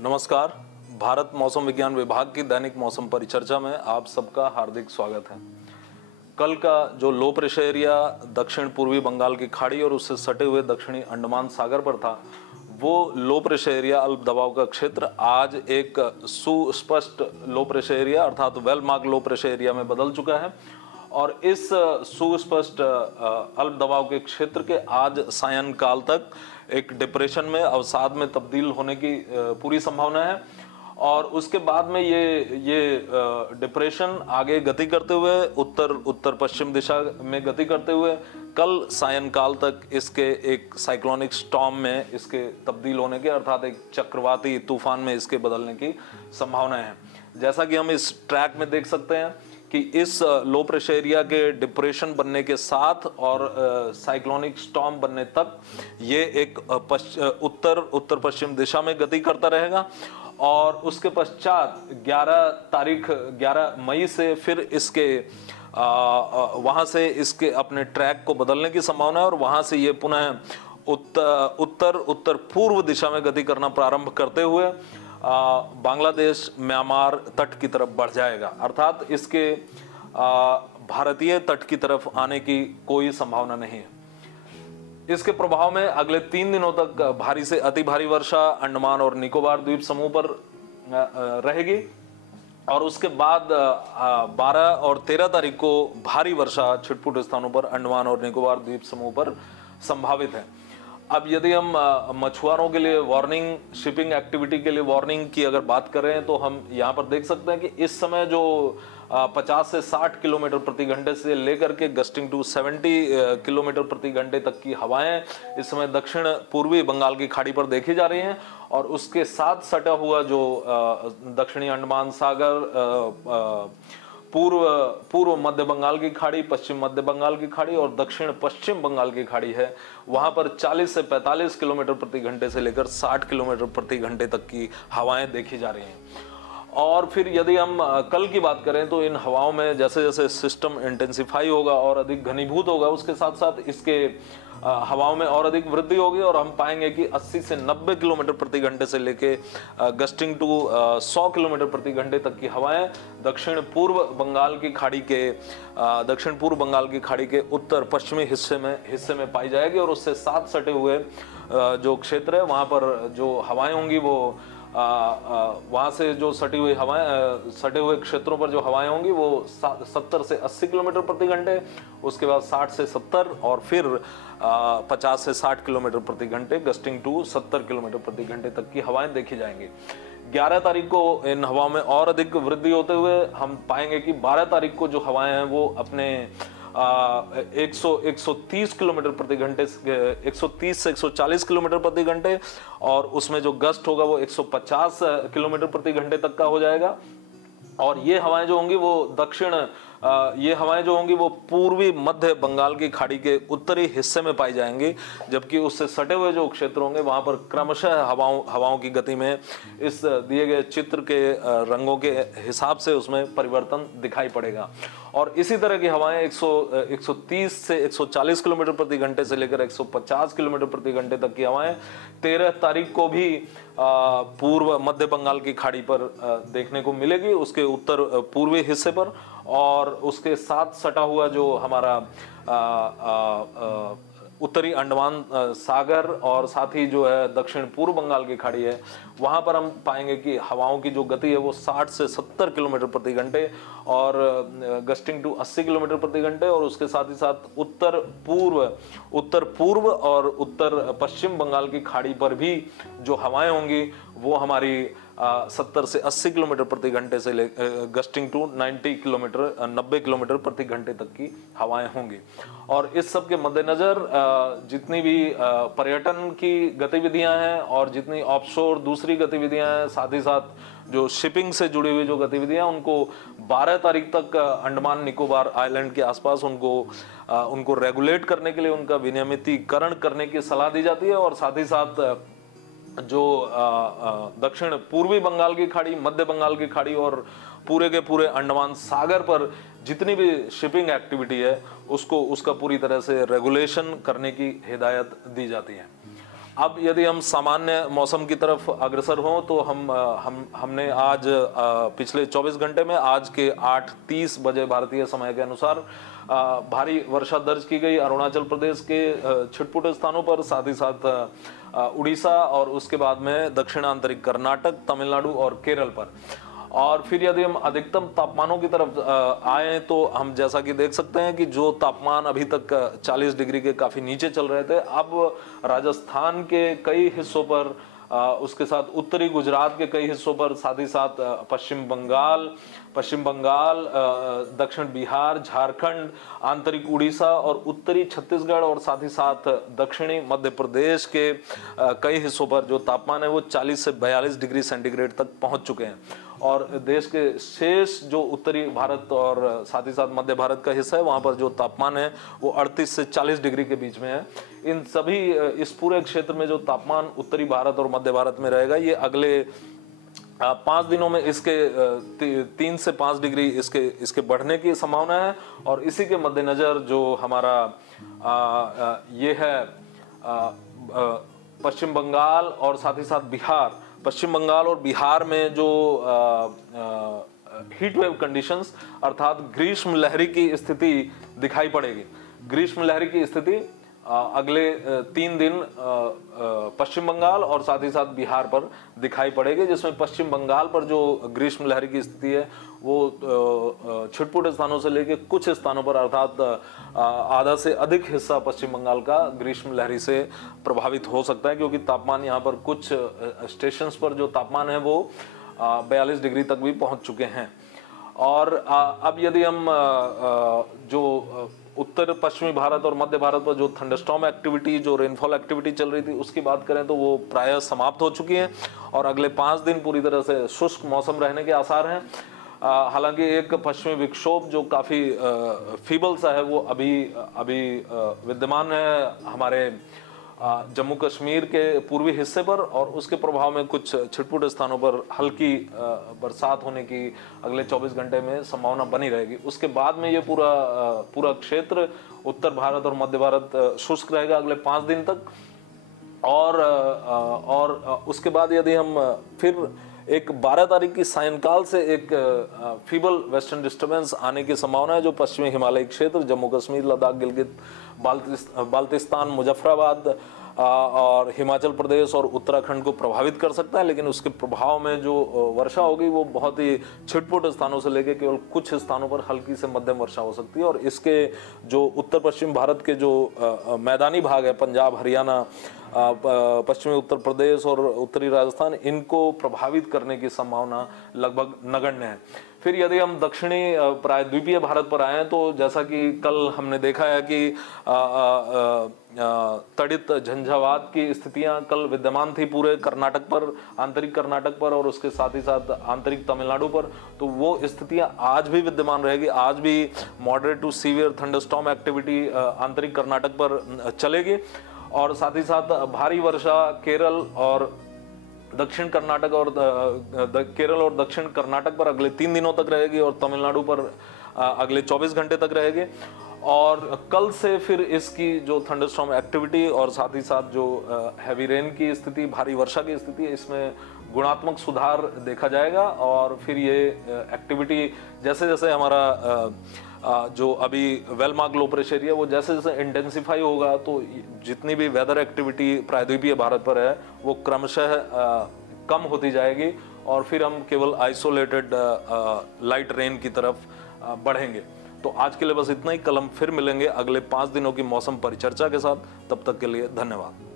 नमस्कार। भारत मौसम विज्ञान विभाग की दैनिक मौसम परिचर्चा में आप सबका हार्दिक स्वागत है। कल का जो लो प्रेशर एरिया दक्षिण पूर्वी बंगाल की खाड़ी और उससे सटे हुए दक्षिणी अंडमान सागर पर था, वो लो प्रेशर एरिया अल्प दबाव का क्षेत्र आज एक सुस्पष्ट लो प्रेशर एरिया अर्थात well mark low pressure area में बदल चुका है और इस सुस्पष्ट अल्प दबाव के क्षेत्र के आज सायंकाल तक एक डिप्रेशन में अवसाद में तब्दील होने की पूरी संभावना है और उसके बाद में ये डिप्रेशन आगे गति करते हुए उत्तर पश्चिम दिशा में गति करते हुए कल सायंकाल तक इसके एक साइक्लोनिक स्टॉर्म में इसके तब्दील होने के अर्थात एक चक्रवाती तूफान में इसके बदलने की संभावना है। जैसा कि हम इस ट्रैक में देख सकते हैं कि इस लो प्रेशर एरिया के डिप्रेशन बनने के साथ और साइक्लोनिक स्टॉर्म बनने तक ये एक उत्तर पश्चिम दिशा में गति करता रहेगा और उसके पश्चात 11 मई से फिर इसके वहां से इसके अपने ट्रैक को बदलने की संभावना है और वहां से ये पुनः उत्तर पूर्व दिशा में गति करना प्रारंभ करते हुए बांग्लादेश म्यांमार तट की तरफ बढ़ जाएगा अर्थात इसके भारतीय तट की तरफ आने की कोई संभावना नहीं है। इसके प्रभाव में अगले 3 दिनों तक भारी से अति भारी वर्षा अंडमान और निकोबार द्वीप समूह पर रहेगी और उसके बाद 12 और 13 तारीख को भारी वर्षा छिटपुट स्थानों पर अंडमान और निकोबार द्वीप समूह पर संभावित है। अब यदि हम मछुआरों के लिए वार्निंग, शिपिंग एक्टिविटी के लिए वार्निंग की अगर बात करें तो हम यहाँ पर देख सकते हैं कि इस समय जो 50 से 60 किलोमीटर प्रति घंटे से लेकर के गस्टिंग टू 70 किलोमीटर प्रति घंटे तक की हवाएं इस समय दक्षिण पूर्वी बंगाल की खाड़ी पर देखी जा रही हैं और उसके साथ सटा हुआ जो दक्षिणी अंडमान सागर, पूर्व मध्य बंगाल की खाड़ी, पश्चिम मध्य बंगाल की खाड़ी और दक्षिण पश्चिम बंगाल की खाड़ी है, वहां पर 40 से 45 किलोमीटर प्रति घंटे से लेकर 60 किलोमीटर प्रति घंटे तक की हवाएं देखी जा रही हैं। और फिर यदि हम कल की बात करें तो इन हवाओं में जैसे जैसे सिस्टम इंटेंसिफाई होगा और अधिक घनीभूत होगा उसके साथ साथ इसके हवाओं में और अधिक वृद्धि होगी और हम पाएंगे कि 80 से 90 किलोमीटर प्रति घंटे से लेके गस्टिंग टू 100 किलोमीटर प्रति घंटे तक की हवाएं दक्षिण पूर्व बंगाल की खाड़ी के उत्तर पश्चिमी हिस्से में पाई जाएगी और उससे साथ सटे हुए जो क्षेत्र है वहां पर जो हवाएं होंगी वो वहां से जो सटे हुए क्षेत्रों पर जो हवाएं होंगी वो 70 से 80 किलोमीटर प्रति घंटे, उसके बाद 60 से 70 और फिर 50 से 60 किलोमीटर प्रति घंटे गस्टिंग टू 70 किलोमीटर प्रति घंटे तक की हवाएं देखी जाएंगी। 11 तारीख को इन हवाओं में और अधिक वृद्धि होते हुए हम पाएंगे कि 12 तारीख को जो हवाएं हैं वो अपने 130 किलोमीटर प्रति घंटे, 130 से 140 किलोमीटर प्रति घंटे और उसमें जो गस्ट होगा वो 150 किलोमीटर प्रति घंटे तक का हो जाएगा और ये हवाएं जो होंगी वो पूर्वी मध्य बंगाल की खाड़ी के उत्तरी हिस्से में पाई जाएंगी, जबकि उससे सटे हुए जो क्षेत्र होंगे वहां पर क्रमशः हवाओं की गति में इस दिए गए चित्र के रंगों के हिसाब से उसमें परिवर्तन दिखाई पड़ेगा। और इसी तरह की हवाएं 130 से 140 किलोमीटर प्रति घंटे से लेकर 150 किलोमीटर प्रति घंटे तक की हवाएं 13 तारीख को भी पूर्व मध्य बंगाल की खाड़ी पर देखने को मिलेगी, उसके उत्तर पूर्वी हिस्से पर और उसके साथ सटा हुआ जो हमारा उत्तरी अंडमान सागर और साथ ही जो है दक्षिण पूर्व बंगाल की खाड़ी है वहां पर हम पाएंगे कि हवाओं की जो गति है वो 60 से 70 किलोमीटर प्रति घंटे और गस्टिंग टू 80 किलोमीटर प्रति घंटे और उसके साथ ही साथ उत्तर पूर्व और उत्तर पश्चिम बंगाल की खाड़ी पर भी जो हवाएं होंगी वो हमारी 70 से 80 किलोमीटर प्रति घंटे से गस्टिंग टू 90 किलोमीटर प्रति घंटे तक की हवाएं होंगी। और इस सब के मद्देनजर जितनी भी पर्यटन की गतिविधियां हैं और जितनी ऑफशोर दूसरी गतिविधियां हैं, साथ ही साथ जो शिपिंग से जुड़ी हुई जो गतिविधियां उनको 12 तारीख तक अंडमान निकोबार आइलैंड के आसपास उनको रेगुलेट करने के लिए उनका विनियमितीकरण करने की सलाह दी जाती है और साथ ही साथ जो दक्षिण पूर्वी बंगाल की खाड़ी, मध्य बंगाल की खाड़ी और पूरे के पूरे अंडमान सागर पर जितनी भी शिपिंग एक्टिविटी है उसका पूरी तरह से रेगुलेशन करने की हिदायत दी जाती है। अब यदि हम सामान्य मौसम की तरफ अग्रसर हों तो हमने आज पिछले 24 घंटे में आज के 8:30 बजे भारतीय समय के अनुसार भारी वर्षा दर्ज की गई अरुणाचल प्रदेश के छिटपुट स्थानों पर, साथ ही साथ उड़ीसा और उसके बाद में दक्षिण आंतरिक कर्नाटक, तमिलनाडु और केरल पर। और फिर यदि हम अधिकतम तापमानों की तरफ आए तो हम जैसा कि देख सकते हैं कि जो तापमान अभी तक 40 डिग्री के काफी नीचे चल रहे थे, अब राजस्थान के कई हिस्सों पर, उसके साथ उत्तरी गुजरात के कई हिस्सों पर, साथ ही साथ पश्चिम बंगाल, दक्षिण बिहार, झारखंड, आंतरिक उड़ीसा और उत्तरी छत्तीसगढ़ और साथ ही साथ दक्षिणी मध्य प्रदेश के कई हिस्सों पर जो तापमान है वो 40 से 42 डिग्री सेंटीग्रेड तक पहुंच चुके हैं। और देश के शेष जो उत्तरी भारत और साथ ही साथ मध्य भारत का हिस्सा है, वहां पर जो तापमान है वो 38 से 40 डिग्री के बीच में है। इन सभी, इस पूरे क्षेत्र में जो तापमान उत्तरी भारत और मध्य भारत में रहेगा, ये अगले 5 दिनों में इसके 3 से 5 डिग्री इसके बढ़ने की संभावना है। और इसी के मद्देनजर जो हमारा ये है पश्चिम बंगाल और साथ ही साथ बिहार, पश्चिम बंगाल और बिहार में जो हीट वेव कंडीशंस अर्थात ग्रीष्म लहरी की स्थिति दिखाई पड़ेगी। ग्रीष्म लहरी की स्थिति अगले 3 दिन पश्चिम बंगाल और साथ ही साथ बिहार पर दिखाई पड़ेगी, जिसमें पश्चिम बंगाल पर जो ग्रीष्म लहरी की स्थिति है वो छिटपुट स्थानों से लेकर कुछ स्थानों पर अर्थात आधा से अधिक हिस्सा पश्चिम बंगाल का ग्रीष्म लहरी से प्रभावित हो सकता है, क्योंकि तापमान यहाँ पर कुछ स्टेशंस पर जो तापमान है वो 42 डिग्री तक भी पहुंच चुके हैं। और अब यदि हम जो उत्तर पश्चिमी भारत और मध्य भारत पर जो थंडरस्टॉर्म एक्टिविटी, जो रेनफॉल एक्टिविटी चल रही थी, उसकी बात करें तो वो प्रायः समाप्त हो चुकी है और अगले 5 दिन पूरी तरह से शुष्क मौसम रहने के आसार हैं। हालांकि एक पश्चिमी विक्षोभ जो काफी फीबल सा है वो अभी विद्यमान है हमारे जम्मू कश्मीर के पूर्वी हिस्से पर, और उसके प्रभाव में कुछ छिटपुट स्थानों पर हल्की बरसात होने की अगले 24 घंटे में संभावना बनी रहेगी। उसके बाद में ये पूरा क्षेत्र उत्तर भारत और मध्य भारत शुष्क रहेगा अगले 5 दिन तक। और उसके बाद यदि हम फिर एक 12 तारीख की सायंकाल से एक फीबल वेस्टर्न डिस्टर्बेंस आने की संभावना है, जो पश्चिमी हिमालयी क्षेत्र, जम्मू कश्मीर, लद्दाख, गिलगित बाल्टिस्तान, मुजफ्फराबाद और हिमाचल प्रदेश और उत्तराखंड को प्रभावित कर सकता है। लेकिन उसके प्रभाव में जो वर्षा होगी वो बहुत ही छिटपुट स्थानों से लेकर केवल कुछ स्थानों पर हल्की से मध्यम वर्षा हो सकती है। और इसके जो उत्तर पश्चिम भारत के जो मैदानी भाग है, पंजाब, हरियाणा, पश्चिमी उत्तर प्रदेश और उत्तरी राजस्थान, इनको प्रभावित करने की संभावना लगभग नगण्य है। फिर यदि हम दक्षिणी प्रायद्वीपीय भारत पर आए तो जैसा कि कल हमने देखा है कि तड़ित झंझावात की स्थितियां कल विद्यमान थी पूरे कर्नाटक पर, आंतरिक कर्नाटक पर और उसके साथ ही साथ आंतरिक तमिलनाडु पर, तो वो स्थितियां आज भी विद्यमान रहेगी। आज भी moderate to severe thunderstorm activity आंतरिक कर्नाटक पर चलेगी और साथ ही साथ भारी वर्षा केरल और दक्षिण कर्नाटक और केरल और दक्षिण कर्नाटक पर अगले 3 दिनों तक रहेगी और तमिलनाडु पर अगले 24 घंटे तक रहेगी। और कल से फिर इसकी जो थंडरस्टॉर्म एक्टिविटी और साथ ही साथ जो हैवी रेन की स्थिति, भारी वर्षा की स्थिति है, इसमें गुणात्मक सुधार देखा जाएगा। और फिर ये एक्टिविटी जैसे जैसे हमारा जो अभी well mark low pressure area वो जैसे जैसे इंटेंसिफाई होगा तो जितनी भी वेदर एक्टिविटी प्रायद्वीपीय भारत पर है वो क्रमशः कम होती जाएगी और फिर हम केवल आइसोलेटेड लाइट रेन की तरफ बढ़ेंगे। तो आज के लिए बस इतना ही। कल हम फिर मिलेंगे अगले 5 दिनों की मौसम परिचर्चा के साथ। तब तक के लिए धन्यवाद।